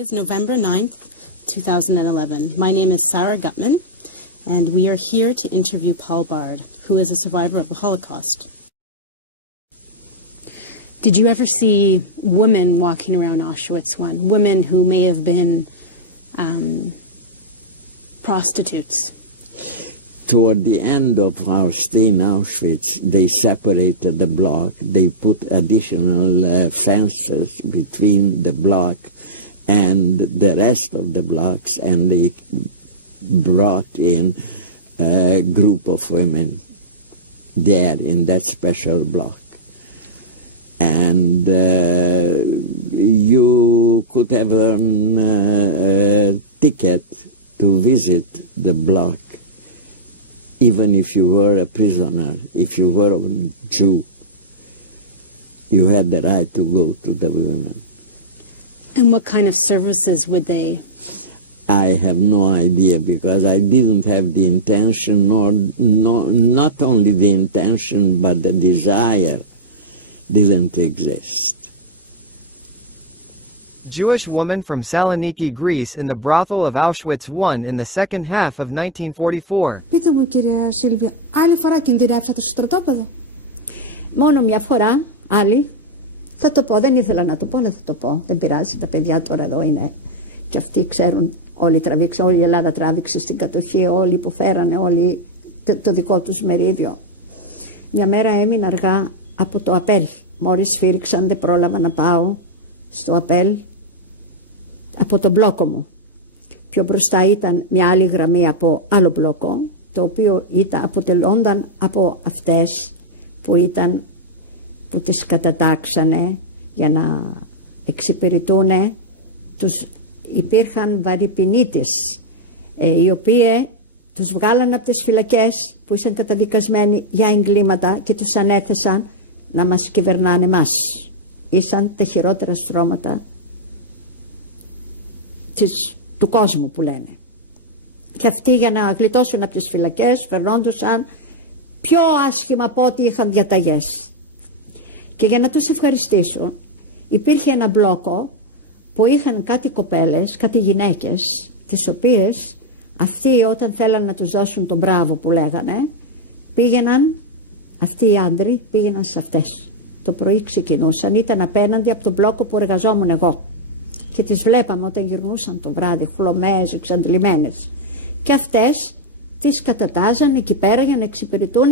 It's November 9th, 2011. My name is Sarah Gutman, and we are here to interview Paul Bard, who is a survivor of the Holocaust. Did you ever see women walking around Auschwitz one? Women who may have been prostitutes? Toward the end of our stay in Auschwitz, they separated the block. They put additional fences between the block and the rest of the blocks, and they brought in a group of women there in that special block. And you could have a ticket to visit the block, even if you were a prisoner, if you were a Jew. You had the right to go to the women. And what kind of services would they? I have no idea, because I didn't have the intention, not only the intention, but the desire didn't exist. Jewish woman from Saloniki, Greece, in the brothel of Auschwitz I in the second half of 1944. Πείτε μου, κυρία Σίλβια, άλλη φορά κινδυνεύσατε στο στρατόπεδο? Μόνο μια φορά, άλλη. Θα το πω, δεν ήθελα να το πω, αλλά θα το πω. Δεν πειράζει, τα παιδιά τώρα εδώ είναι. Και αυτοί ξέρουν, όλοι τραβήξαν, όλη η Ελλάδα τράβηξε στην κατοχή, όλοι υποφέρανε, όλοι το δικό τους μερίδιο. Μια μέρα έμεινα αργά από το απέλ. Μόλις σφύριξαν, δεν πρόλαβα να πάω στο απέλ από τον μπλόκο μου. Πιο μπροστά ήταν μια άλλη γραμμή από άλλο μπλόκο, το οποίο αποτελώνταν από αυτές που τις κατατάξανε για να εξυπηρετούν υπήρχαν βαρυπινίτες, οι οποίοι τους βγάλαν από τις φυλακές που ήσαν καταδικασμένοι για εγκλήματα και τους ανέθεσαν να μας κυβερνάνε εμάς. Ήσαν τα χειρότερα στρώματα του κόσμου που λένε. Και αυτοί για να γλιτώσουν από τις φυλακές φερνόντουσαν πιο άσχημα από ό,τι είχαν διαταγές. Και για να τους ευχαριστήσω, υπήρχε ένα μπλόκο που είχαν κάτι κοπέλες, κάτι γυναίκες, τις οποίες αυτοί όταν θέλαν να τους δώσουν τον μπράβο που λέγανε, πήγαιναν, αυτοί οι άντροι πήγαιναν σε αυτές. Το πρωί ξεκινούσαν, ήταν απέναντι από τον μπλόκο που εργαζόμουν εγώ. Και τις βλέπαμε όταν γυρνούσαν το βράδυ, χλωμές, εξαντλημένες. Και αυτές τις κατατάζαν εκεί πέρα για να εξυπηρετούν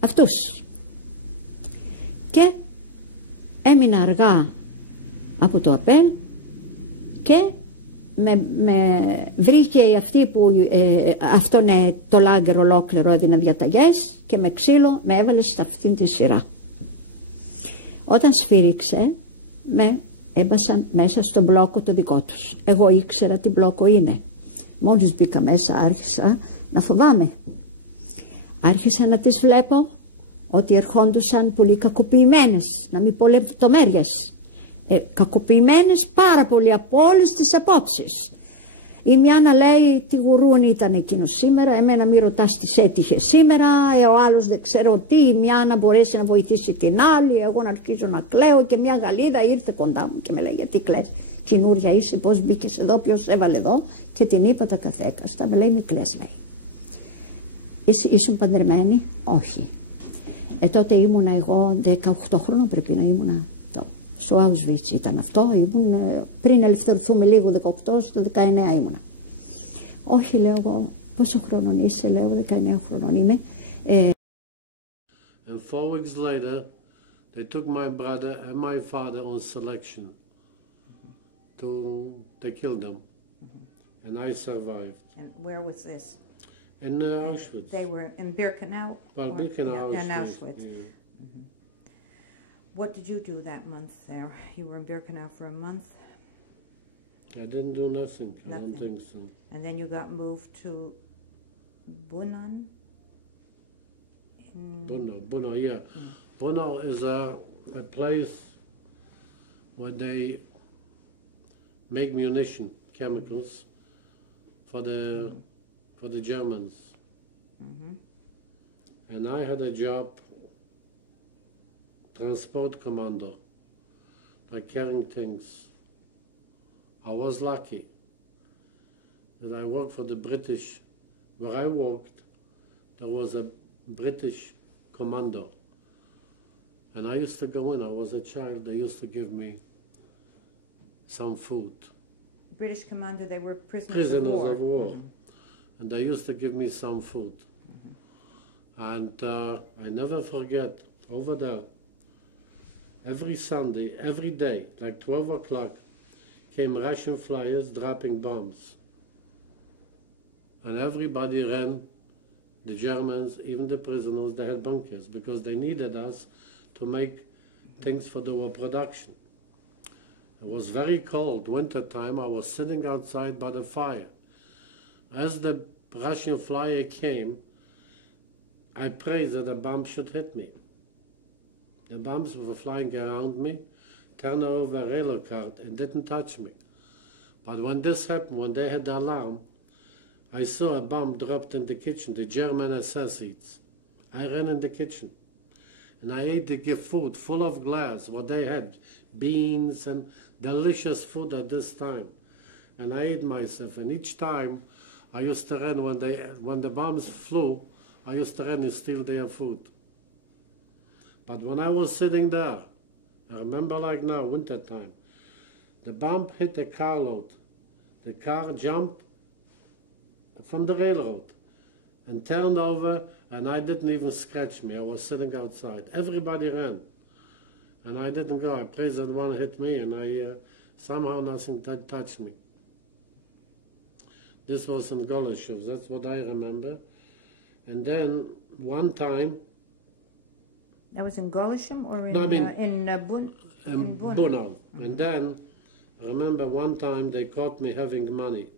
αυτούς. Και έμεινα αργά από το απέλ και με βρήκε αυτή που αυτόν το λάγκερ ολόκληρο έδινε διαταγές και με ξύλο με έβαλε σε αυτήν τη σειρά. Όταν σφύριξε με έμπασαν μέσα στον μπλόκο το δικό τους. Εγώ ήξερα τι μπλόκο είναι. Μόλις μπήκα μέσα άρχισα να φοβάμαι. Άρχισα να τις βλέπω ότι ερχόντουσαν πολύ κακοποιημένες, να μην πω λεπτομέρειες. Κακοποιημένες πάρα πολύ από όλες τις απόψεις. Η μια να λέει τι γουρούνι ήταν εκείνο σήμερα, εμένα μη ρωτάς τι έτυχε σήμερα, ο άλλος δεν ξέρω τι, η μια να μπορέσει να βοηθήσει την άλλη, εγώ να αρχίζω να κλαίω και μια Γαλλίδα ήρθε κοντά μου και με λέει γιατί κλαις, καινούρια είσαι, πώς μπήκες εδώ, ποιος έβαλε εδώ, και την είπα τα καθέκαστα, με λέει μη κλαις, λέει. Ήσουν παντρεμένη? Όχι. Τότε ήμουνα εγώ 18 χρόνων, πρέπει να ήμουνα στο Auschwitz ήταν αυτό, πριν ελευθερωθούμε λίγο 18, στο 19 ήμουνα. Όχι, λέω εγώ, πόσο χρονών είσαι, λέω 19 χρονών είμαι. And 4 weeks later, they took my brother and my father on selection. They killed them. And I survived. And where was this? In Auschwitz. They were in Birkenau? Well, Birkenau, in Auschwitz. Yeah. Mm-hmm. What did you do that month there? You were in Birkenau for a month? I didn't do nothing. I don't think so. And then you got moved to Bunan? Buno, yeah. Buno is a place where they make munition, chemicals, for the Germans. Mm-hmm. And I had a job, transport commando, like carrying things was lucky that I worked for the British. Where I worked, there was a British commando. And I used to go in, I was a child, they used to give me some food. British commando, they were Prisoners of war. And they used to give me some food. And I never forget, over there, every Sunday, every day, like 12 o'clock, came Russian flyers dropping bombs. And everybody ran, the Germans, even the prisoners, they had bunkers, because they needed us to make things for the war production. It was very cold, winter time. I was sitting outside by the fire. As the Russian flyer came, I prayed that a bomb should hit me. The bombs were flying around me, turned over a railroad cart and didn't touch me. But when this happened, when they had the alarm, I saw a bomb dropped in the kitchen, the German SS seats. I ran in the kitchen and I ate the food full of glass, what they had, beans and delicious food at this time. And I ate myself, and each time I used to run, when the bombs flew, I used to run and steal their food. But when I was sitting there, I remember like now, winter time, the bomb hit the carload. The car jumped from the railroad and turned over, and I didn't even scratch me. I was sitting outside. Everybody ran, and I didn't go. I prayed that one hit me, and somehow nothing touched me. This was in Golishov. That's what I remember. And then one time... That was in Golishov or in, no, I mean, in Bunal. And then I remember one time they caught me having money.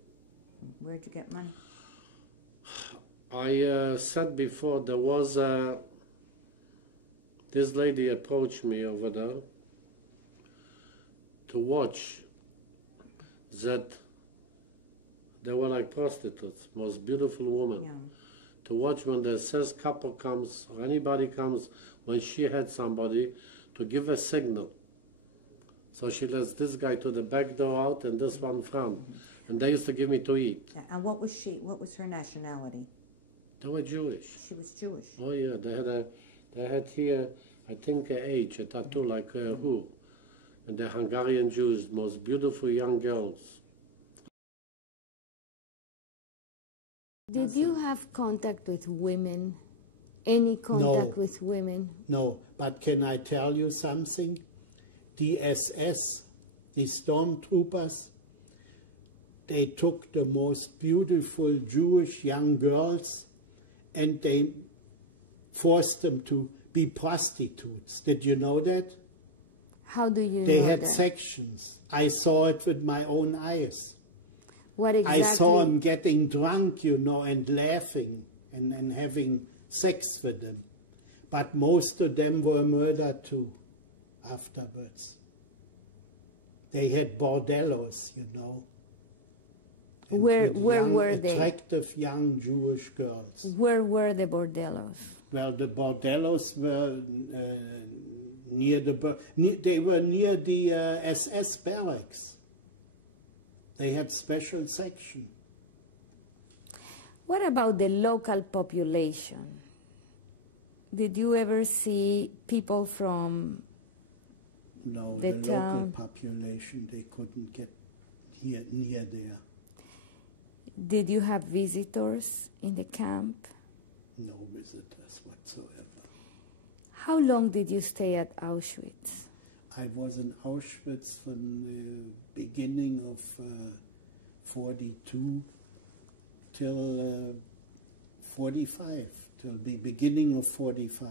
Where'd you get money? I said before, there was this lady approached me over there to watch that they were like prostitutes, most beautiful woman. Yeah. To watch when the SS couple comes or anybody comes, when she had somebody, to give a signal. So she lets this guy to the back door out and this one front. And they used to give me to eat. And what was she? What was her nationality? They were Jewish. She was Jewish. Oh yeah, they had here, I think, a age, a tattoo like who? And the Hungarian Jews, most beautiful young girls. Did you have contact with women? Any contact No. with women? No, but can I tell you something? The SS, the stormtroopers, they took the most beautiful Jewish young girls and they forced them to be prostitutes. Did you know that? How do you They know had that? sections. I saw it with my own eyes. What exactly? I saw them getting drunk, you know, and laughing and having sex with them. But most of them were murdered too afterwards. They had bordellos, you know. And Where with were they? Attractive young Jewish girls. Where were the bordellos? Well, the bordellos were they were near the SS barracks. They had special section. What about the local population? Did you ever see people from No, the the town? local population, they couldn't get here near there. Did you have visitors in the camp? No visitors whatsoever. How long did you stay at Auschwitz? I was in Auschwitz from the beginning of 42 till 45, till the beginning of 45.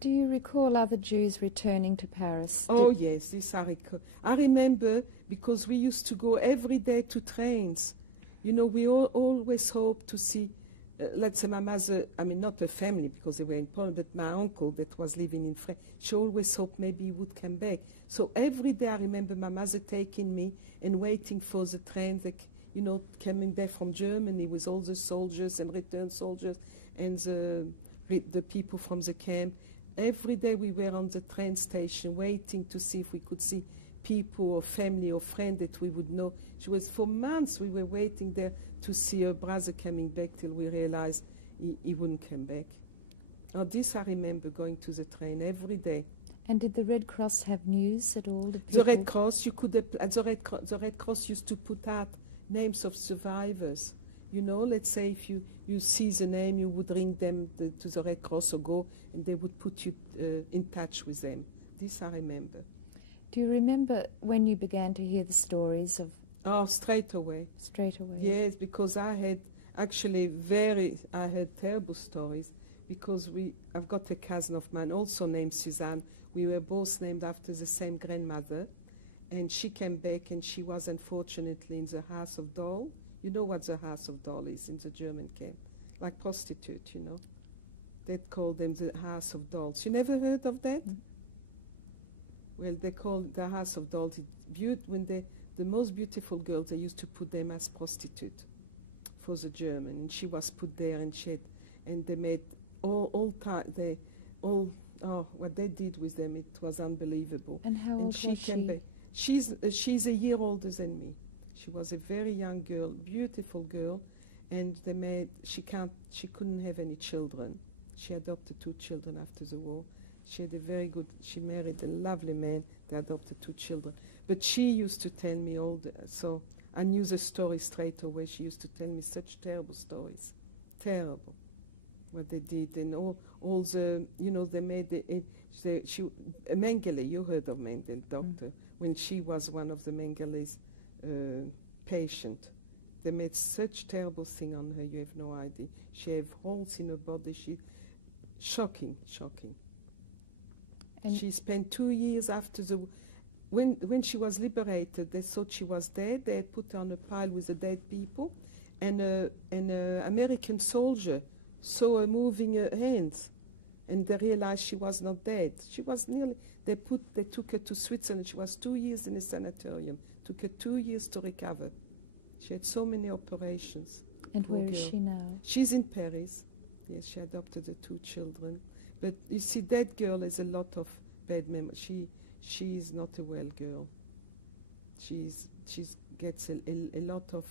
Do you recall other Jews returning to Paris? Oh, yes, this I recall. I remember because we used to go every day to trains. You know, we always hoped to see, let's say my mother, I mean, not her family because they were in Poland, but my uncle that was living in France, she always hoped maybe he would come back. So every day I remember my mother taking me and waiting for the train that, you know, coming back from Germany with all the soldiers and returned soldiers and the people from the camp. every day we were on the train station waiting to see if we could see people or family or friend that we would know. She was, for months we were waiting there to see her brother coming back till we realized he wouldn't come back. Oh, this I remember, going to the train every day. And did the Red Cross have news at all? The Red Cross, you could the Red Cross used to put out names of survivors. You know, let's say if you see the name, you would ring them to the Red Cross or go, and they would put you in touch with them. This I remember. Do you remember when you began to hear the stories of... Oh, straight away. Straight away? Yes, because I had actually I had terrible stories, because I've got a cousin of mine also named Suzanne. We were both named after the same grandmother, and she came back and she was unfortunately in the House of Dole. You know what the House of Dole is in the German camp? Like prostitute, you know. They'd call them the House of Dolls. You never heard of that? Mm. Well, they call the House of Dolls, when the most beautiful girls, they used to put them as prostitute for the German, and she was put there, and they made what they did with them, it was unbelievable. And how old was she? Back. She's a year older than me. She was a very young girl, beautiful girl, and she couldn't have any children. She adopted 2 children after the war. She married a lovely man. They adopted 2 children. But she used to tell me so I knew the story straight away. She used to tell me such terrible stories. Terrible. What they did, and all the, you know, they made Mengele, you heard of Mengele, doctor, when she was one of the Mengele's patient. They made such terrible thing on her, you have no idea. She had holes in her body, shocking. And she spent 2 years after when she was liberated, they thought she was dead. They had put her on a pile with the dead people, and an American soldier saw her moving her hands, and they realized she was not dead. She was they took her to Switzerland. She was 2 years in a sanatorium. Took her 2 years to recover. She had so many operations. And where is she now? She's in Paris. Yes, she adopted the 2 children. But you see, that girl has a lot of bad memories. She is not a well girl. She gets a lot of.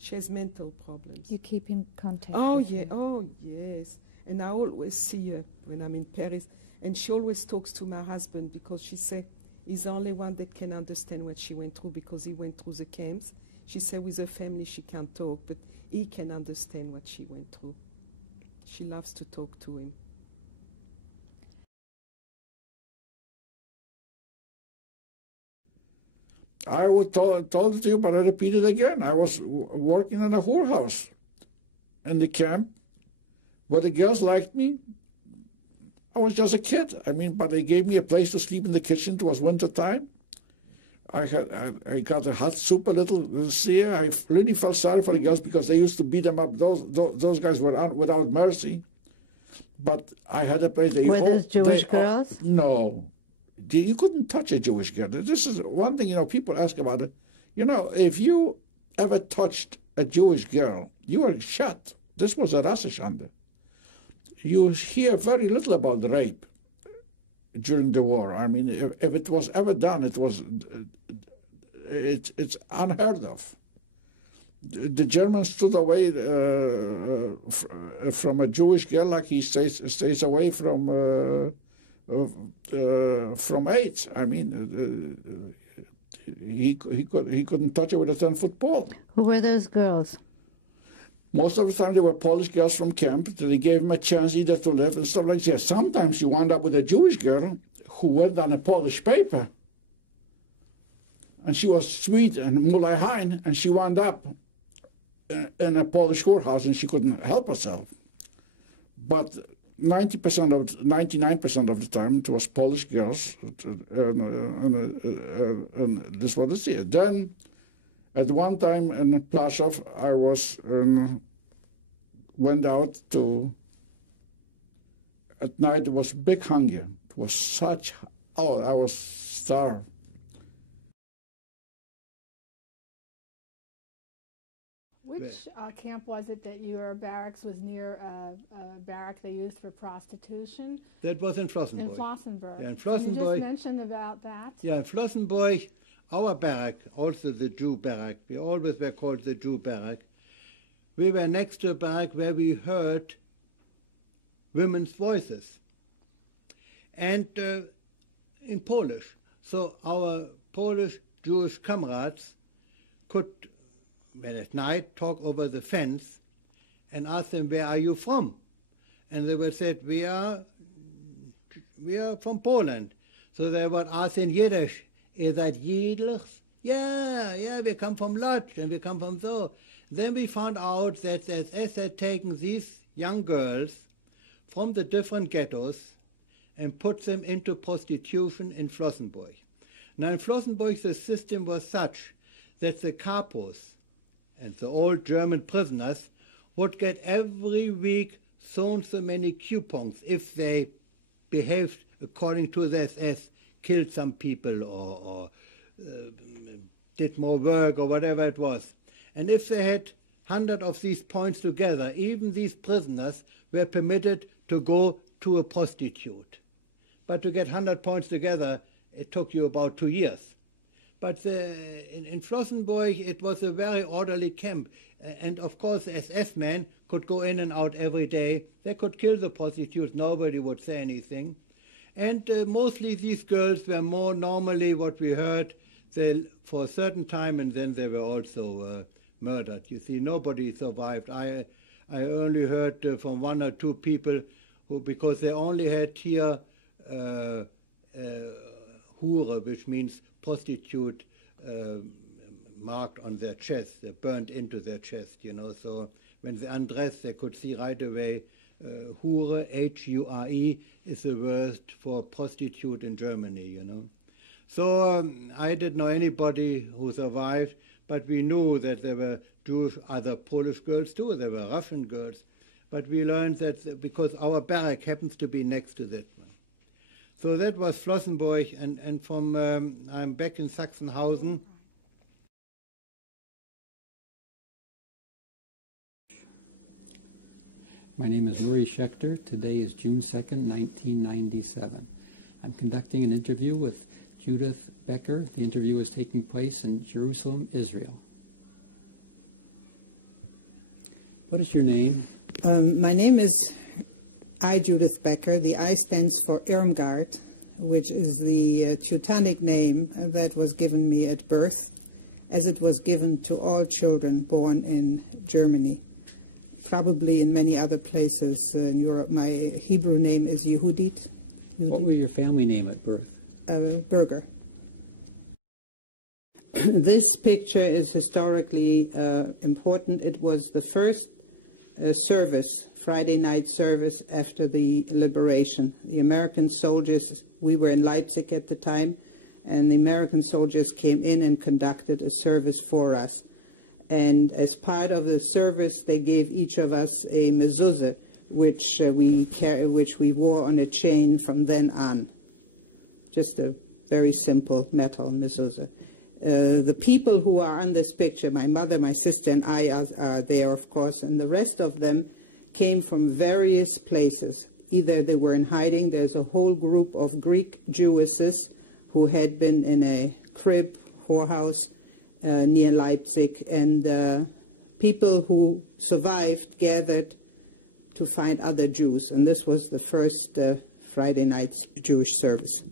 She has mental problems. You keep in contact with her? Oh, yes. And I always see her when I'm in Paris. And she always talks to my husband, because she said he's the only one that can understand what she went through, because he went through the camps. She said with her family she can't talk, but he can understand what she went through. She loves to talk to him. I told it to you, but I repeat it again. I was working in a whorehouse in the camp, but the girls liked me. I was just a kid. I mean, but they gave me a place to sleep in the kitchen. It was winter time. I got a hot soup a little this year. I really felt sorry for the girls, because they used to beat them up. Those guys were out without mercy. But I had a place. Were those Jewish girls? No. You couldn't touch a Jewish girl. This is one thing, you know, people ask about it. You know, if you ever touched a Jewish girl, you were shot. This was a Rassenschande. You hear very little about rape during the war. I mean, if it was ever done, it's unheard of. The Germans stood away from a Jewish girl like he stays away from AIDS. I mean, he couldn't touch her with a 10-foot pole. Who were those girls? Most of the time they were Polish girls from camp. They gave them a chance either to live and stuff like that. Sometimes you wound up with a Jewish girl who went on a Polish paper. And she was sweet and Mulai Hein, and she wound up in a Polish whorehouse, and she couldn't help herself. But 99% of the time it was Polish girls, and this was it here. Then, at one time in Plaszów, I went out to. At night, it was big hunger. It was such. Oh, I was starved. Which camp was it that your barracks was near a barrack they used for prostitution? That was in Flossenburg. In Flossenburg. Yeah, in Flossenburg. You just mentioned about that. Yeah, in Flossenburg, our barrack, also the Jew barrack, we always were called the Jew barrack. We were next to a barrack where we heard women's voices, and in Polish. So our Polish Jewish comrades could, well, at night, talk over the fence and ask them, where are you from? And they would say, we are from Poland. So they would ask in Yiddish, is that Jidlichs? Yeah, we come from Lodz and we come from so. Then we found out that the SS had taken these young girls from the different ghettos and put them into prostitution in Flossenburg. Now in Flossenburg the system was such that the capos and the old German prisoners would get every week so many coupons if they behaved according to the SS, killed some people or did more work or whatever it was. And if they had 100 of these points together, even these prisoners were permitted to go to a prostitute. But to get 100 points together, it took you about 2 years. But in Flossenburg, it was a very orderly camp. And of course, the SS men could go in and out every day. They could kill the prostitutes. Nobody would say anything. And mostly these girls were more normally what we heard for a certain time, and then they were also murdered. You see, nobody survived. I only heard from 1 or 2 people who, because they only had here Hure, which means prostitute, marked on their chest, they burned into their chest, you know. So when they undressed, they could see right away Hure, H-U-R-E, is the word for prostitute in Germany, you know. So I didn't know anybody who survived, but we knew that there were Jewish, other Polish girls too, there were Russian girls. But we learned that because our barrack happens to be next to that one. So that was Flossenburg, and from, I'm back in Sachsenhausen. My name is Uri Schechter. Today is June 2nd, 1997. I'm conducting an interview with Judith Becker. The interview is taking place in Jerusalem, Israel. What is your name? My name is Judith Becker. The I stands for Irmgard, which is the Teutonic name that was given me at birth, as it was given to all children born in Germany. Probably in many other places in Europe. My Hebrew name is Yehudit. What was your family name at birth? Berger. This picture is historically important. It was the first service, Friday night service after the liberation. The American soldiers, we were in Leipzig at the time, and the American soldiers came in and conducted a service for us. And as part of the service, they gave each of us a mezuzah, which we wore on a chain from then on. Just a very simple metal mezuzah. The people who are on this picture, my mother, my sister, and I are there, of course, and the rest of them came from various places. Either they were in hiding. There's a whole group of Greek Jewesses who had been in a crib, whorehouse, near Leipzig, and people who survived gathered to find other Jews, and this was the first Friday night Jewish service.